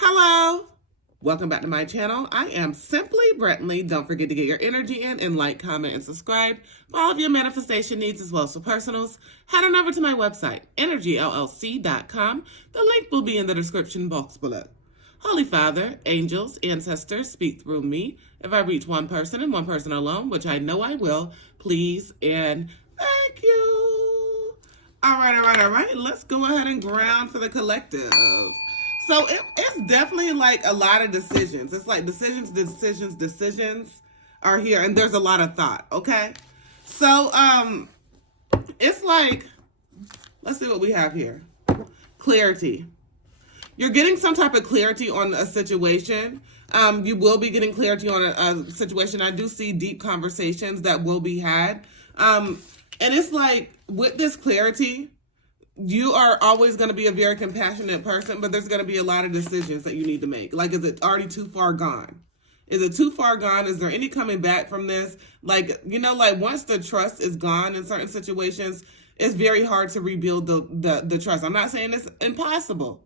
Hello. Welcome back to my channel. I am Simply Brentley. Don't forget to get your energy in and like, comment, and subscribe for all of your manifestation needs as well as for personals. Head on over to my website, energyllc.com. The link will be in the description box below. Holy Father, angels, ancestors, speak through me. If I reach one person and one person alone, which I know I will, please and thank you. All right. Let's go ahead and ground for the collective. So it's definitely like a lot of decisions. It's like decisions are here, and there's a lot of thought, okay? So it's like, let's see what we have here. Clarity. You're getting some type of clarity on a situation. You will be getting clarity on a situation. I do see deep conversations that will be had. And it's like, with this clarity, you are always going to be a very compassionate person, but there's going to be a lot of decisions that you need to make. Like, is it already too far gone? Is it too far gone? Is there any coming back from this? Like, like once the trust is gone in certain situations, it's very hard to rebuild the trust. I'm not saying it's impossible.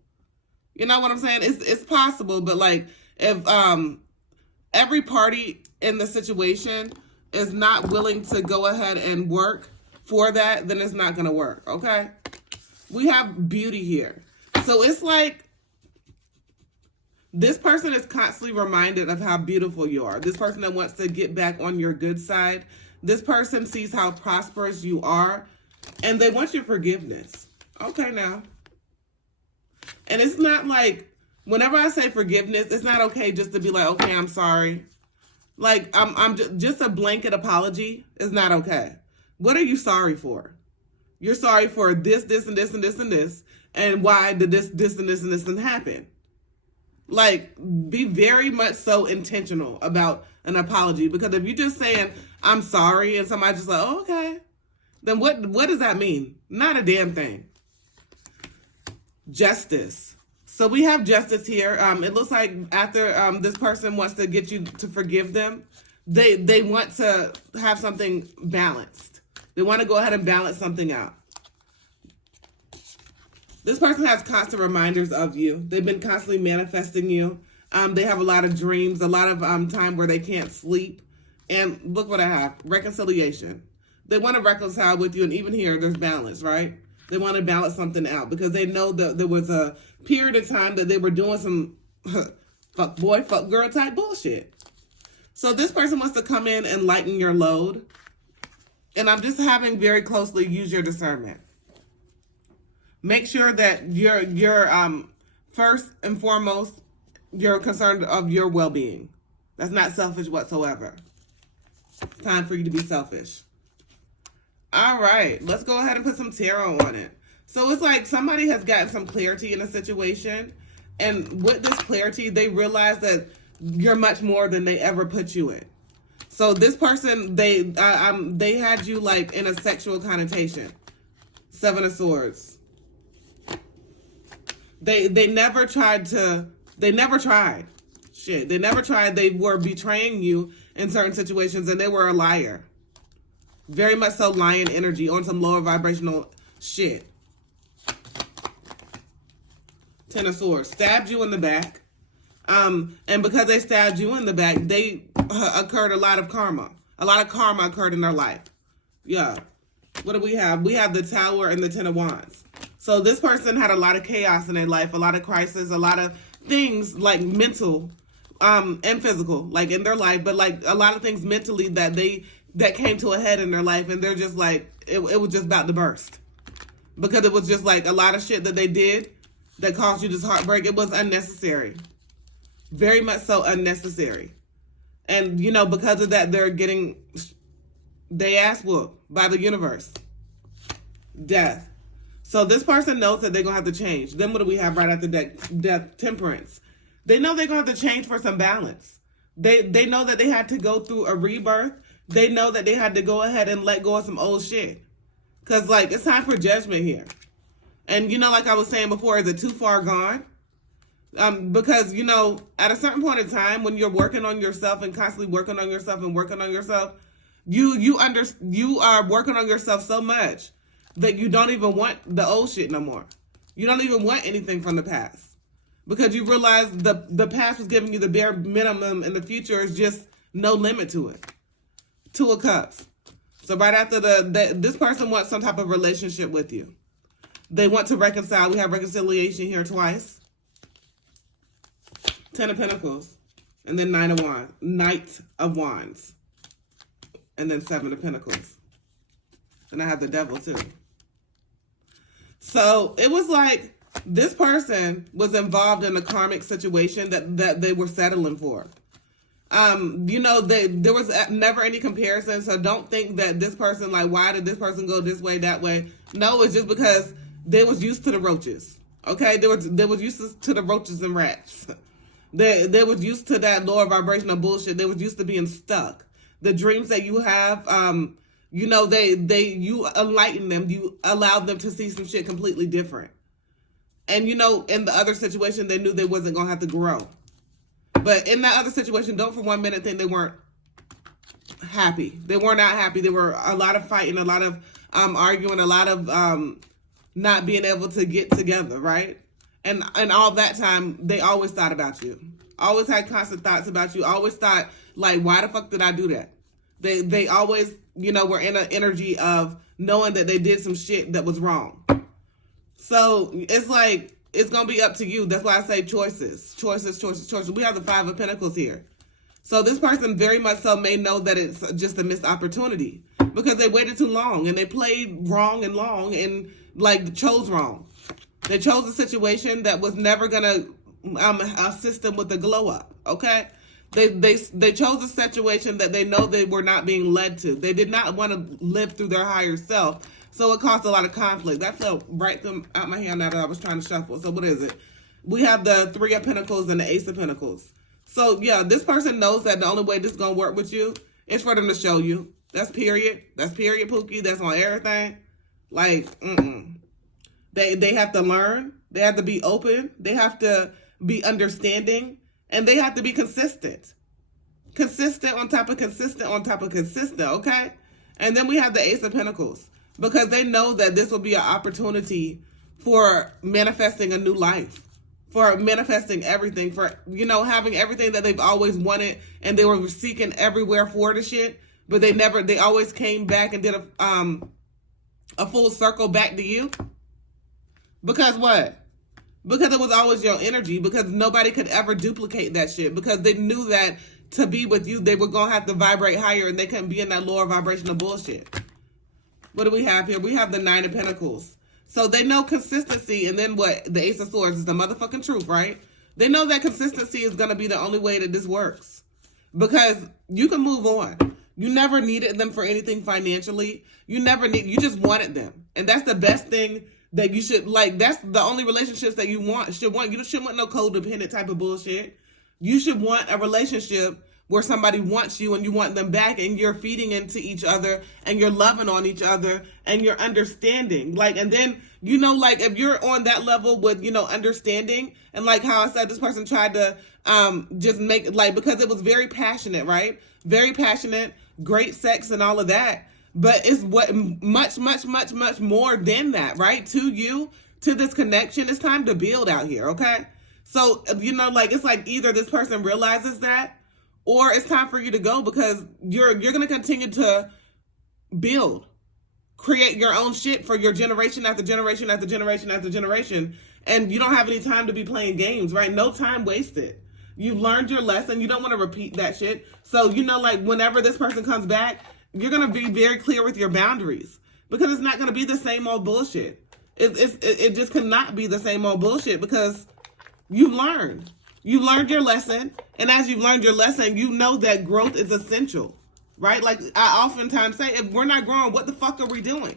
You know what I'm saying? It's possible, but like if every party in the situation is not willing to go ahead and work for that, then it's not going to work, okay? We have beauty here. So it's like this person is constantly reminded of how beautiful you are. This person that wants to get back on your good side. This person sees how prosperous you are, and they want your forgiveness. Okay, now. And it's not like, whenever I say forgiveness, it's not okay just to be like, okay, I'm sorry. Like, I'm just a blanket apology is not okay. What are you sorry for? You're sorry for this, and this, and this, and this. And why did this, and this, and this happen? Like, be very much so intentional about an apology. Because if you're just saying, I'm sorry, and somebody's just like, oh, okay. Then what does that mean? Not a damn thing. Justice. So we have justice here. It looks like after this person wants to get you to forgive them, they want to have something balanced. They want to go ahead and balance something out. This person has constant reminders of you. They've been constantly manifesting you. They have a lot of dreams, a lot of time where they can't sleep. And look what I have. Reconciliation. They want to reconcile with you, and even here, there's balance, right? They want to balance something out because they know that there was a period of time that they were doing some fuck boy, fuck girl type bullshit. So this person wants to come in and lighten your load. And I'm just having very closely use your discernment. Make sure that you're first and foremost, you're concerned of your well-being. That's not selfish whatsoever. It's time for you to be selfish. All right, let's go ahead and put some tarot on it. So it's like somebody has gotten some clarity in a situation, and with this clarity, they realize that you're much more than they ever put you in. So this person, they had you like in a sexual connotation. Seven of Swords. They never tried. They never tried. They were betraying you in certain situations, and they were a liar. Very much so lion energy on some lower vibrational shit. Ten of Swords. Stabbed you in the back. And because they stabbed you in the back, they occurred a lot of karma. A lot of karma occurred in their life. Yeah. What do we have? We have the Tower and the Ten of Wands. So this person had a lot of chaos in their life, a lot of crisis, a lot of things like mental and physical, like in their life, but like a lot of things mentally that came to a head in their life, and they're just like, it was just about to burst. Because it was just like a lot of shit that they did that caused you this heartbreak. It was unnecessary. Very much so unnecessary. And, because of that, they're getting they ass whooped by the universe. Death. So this person knows that they're going to have to change. Then what do we have right after death? Temperance. They know they're going to have to change for some balance. They know that they had to go through a rebirth. They know that they had to go ahead and let go of some old shit. Because, like, it's time for judgment here. And, like I was saying before, is it too far gone? Because, at a certain point in time, when you're working on yourself and constantly working on yourself, you are working on yourself so much that you don't even want the old shit no more. You don't even want anything from the past. because you realize the past was giving you the bare minimum and the future is just no limit to it. Two of Cups. So right after this person wants some type of relationship with you. They want to reconcile. We have reconciliation here twice. Ten of Pentacles. And then Knight of Wands. And then Seven of Pentacles. And I have the Devil too. So it was like this person was involved in a karmic situation that they were settling for. You know, there was never any comparison. So don't think that this person, like, why did this person go this way, that way? No, it's just because they was used to the roaches. Okay, they was used to the roaches and rats. They was used to that lower vibrational bullshit. They was used to being stuck. The dreams that you have, you know, you enlighten them. You allowed them to see some shit completely different. And you know, in the other situation, they knew they wasn't gonna have to grow. But in that other situation, don't for 1 minute think they weren't happy. They were not happy. There were a lot of fighting, a lot of arguing, a lot of not being able to get together, right? And all that time, they always thought about you. Always had constant thoughts about you. Always thought, like, why the fuck did I do that? They always, you know, were in an energy of knowing that they did some shit that was wrong. So it's like, it's going to be up to you. That's why I say choices. Choices, choices, choices. We have the Five of Pentacles here. So this person very much so may know that it's just a missed opportunity because they waited too long and they played wrong and long and like chose wrong. They chose a situation that was never going to assist them with the glow up. Okay. They chose a situation that they know they were not being led to. They did not want to live through their higher self. So it caused a lot of conflict. That fell right out my hand now that I was trying to shuffle. So what is it? We have the Three of Pentacles and the Ace of Pentacles. So yeah, this person knows that the only way this is going to work with you is for them to show you. That's period. That's period, Pookie. That's on everything. Like, They have to learn. They have to be open. They have to be understanding. And they have to be consistent. Consistent on top of consistent on top of consistent, okay? And then we have the Ace of Pentacles. Because they know that this will be an opportunity for manifesting a new life. For manifesting everything. For, you know, having everything that they've always wanted. And they were seeking everywhere for the shit. But they always came back and did a full circle back to you. Because what? Because it was always your energy. Because nobody could ever duplicate that shit. Because they knew that to be with you, they were going to have to vibrate higher. And they couldn't be in that lower vibrational bullshit. What do we have here? We have the Nine of Pentacles. So they know consistency. And then what? The Ace of Swords is the motherfucking truth, right? They know that consistency is going to be the only way that this works. Because you can move on. You never needed them for anything financially. You just wanted them. And that's the best thing that you should, like, that's the only relationships that you should want. You shouldn't want no codependent type of bullshit. You should want a relationship where somebody wants you and you want them back and you're feeding into each other and you're loving on each other and you're understanding. Like, and then, you know, like if you're on that level with, you know, understanding and like how I said, this person tried to just make, like, because it was very passionate, right? Very passionate, great sex and all of that. But it's what much more than that, right? To you, to this connection, it's time to build out here, okay? So, you know, like, it's like either this person realizes that or it's time for you to go because you're going to continue to build, create your own shit for your generation after generation after generation after generation. And you don't have any time to be playing games, right? No time wasted. You've learned your lesson. You don't want to repeat that shit. So, you know, like whenever this person comes back, you're going to be very clear with your boundaries because it's not going to be the same old bullshit. It just cannot be the same old bullshit because you've learned. You learned your lesson. And as you've learned your lesson, you know that growth is essential, right? Like I oftentimes say, if we're not growing, what the fuck are we doing?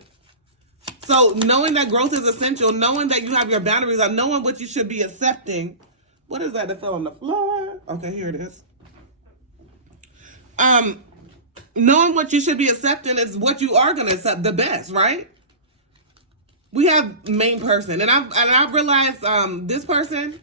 So knowing that growth is essential, knowing that you have your boundaries, or knowing what you should be accepting. What is that fell on the floor? Okay, here it is. Knowing what you should be accepting is what you are going to accept the best, right? We have main person. And I've realized this person,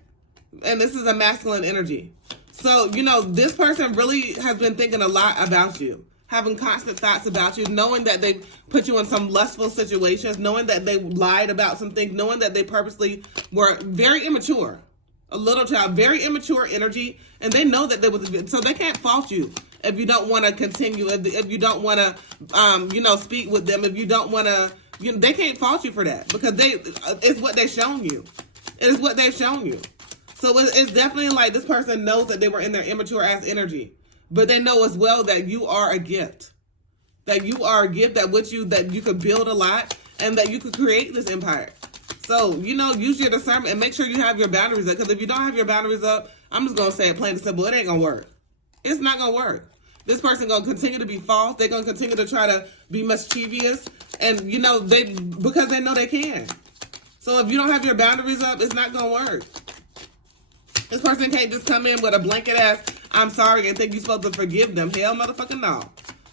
and this is a masculine energy. So, you know, this person really has been thinking a lot about you. Having constant thoughts about you. Knowing that they put you in some lustful situations. Knowing that they lied about some things. Knowing that they purposely were very immature. A little child, very immature energy, and they know that they was, so they can't fault you if you don't want to continue, if you don't want to, speak with them, if you don't want to, they can't fault you for that, because it's what they've shown you. It is what they've shown you. So it's definitely like this person knows that they were in their immature ass energy, but they know as well that you are a gift. That you are a gift that you could build a lot and that you could create this empire. So, use your discernment and make sure you have your boundaries up. Because if you don't have your boundaries up, I'm just going to say it plain and simple, it ain't going to work. It's not going to work. This person going to continue to be false. They're going to continue to try to be mischievous. And, because they know they can. So if you don't have your boundaries up, it's not going to work. This person can't just come in with a blanket ass, I'm sorry, and think you're supposed to forgive them. Hell motherfucking no.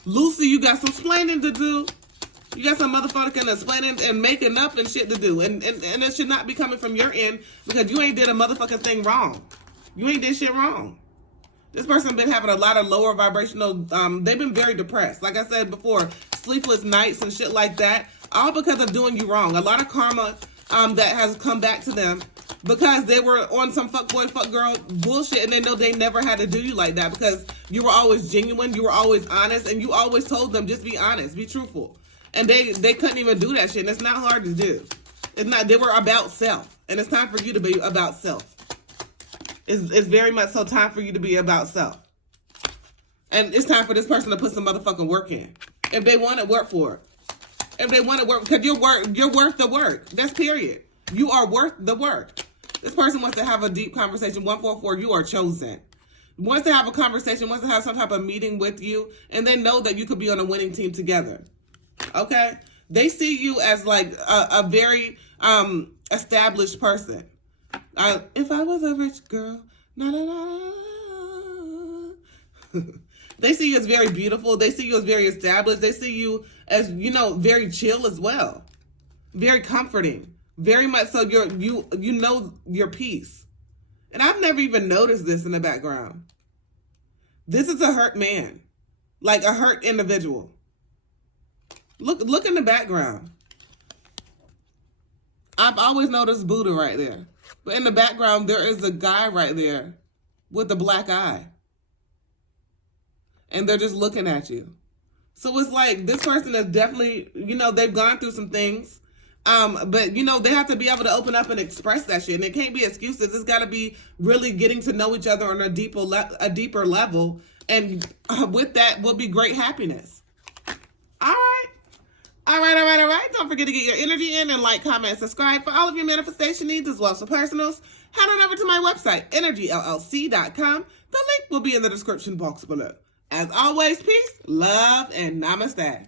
Lucy, you got some explaining to do. You got some motherfucking explaining and making up and shit to do. And it should not be coming from your end, because you ain't did a motherfucking thing wrong. You ain't did shit wrong. This person been having a lot of lower vibrational, they've been very depressed. Like I said before, sleepless nights and shit like that, all because of doing you wrong. A lot of karma that has come back to them because they were on some fuckboy, fuckgirl bullshit, and they know they never had to do you like that, because you were always genuine, you were always honest, and you always told them, just be honest, be truthful. And they couldn't even do that shit, and it's not hard to do. They were about self, and it's time for you to be about self. It's very much so time for you to be about self. And it's time for this person to put some motherfucking work in. If they want it, work for it. If they want to work, because you're worth the work. That's period. You are worth the work. This person wants to have a deep conversation. 144, you are chosen. Wants to have a conversation, wants to have some type of meeting with you, and they know that you could be on a winning team together. Okay? They see you as like a very established person. If I was a rich girl, they see you as very beautiful. They see you as very established. They see you as, very chill as well. Very comforting. Very much so you know your peace. And I've never even noticed this in the background. This is a hurt man. Like a hurt individual. Look in the background. I've always noticed Buddha right there. But in the background, there is a guy right there with a black eye. And they're just looking at you. So it's like, this person is definitely, they've gone through some things. But, they have to be able to open up and express that shit. And it can't be excuses. It's got to be really getting to know each other on a deeper level. And with that will be great happiness. All right. All right. Don't forget to get your energy in and like, comment, and subscribe for all of your manifestation needs as well as for personals. Head on over to my website, energyllc.com. The link will be in the description box below. As always, peace, love, and namaste.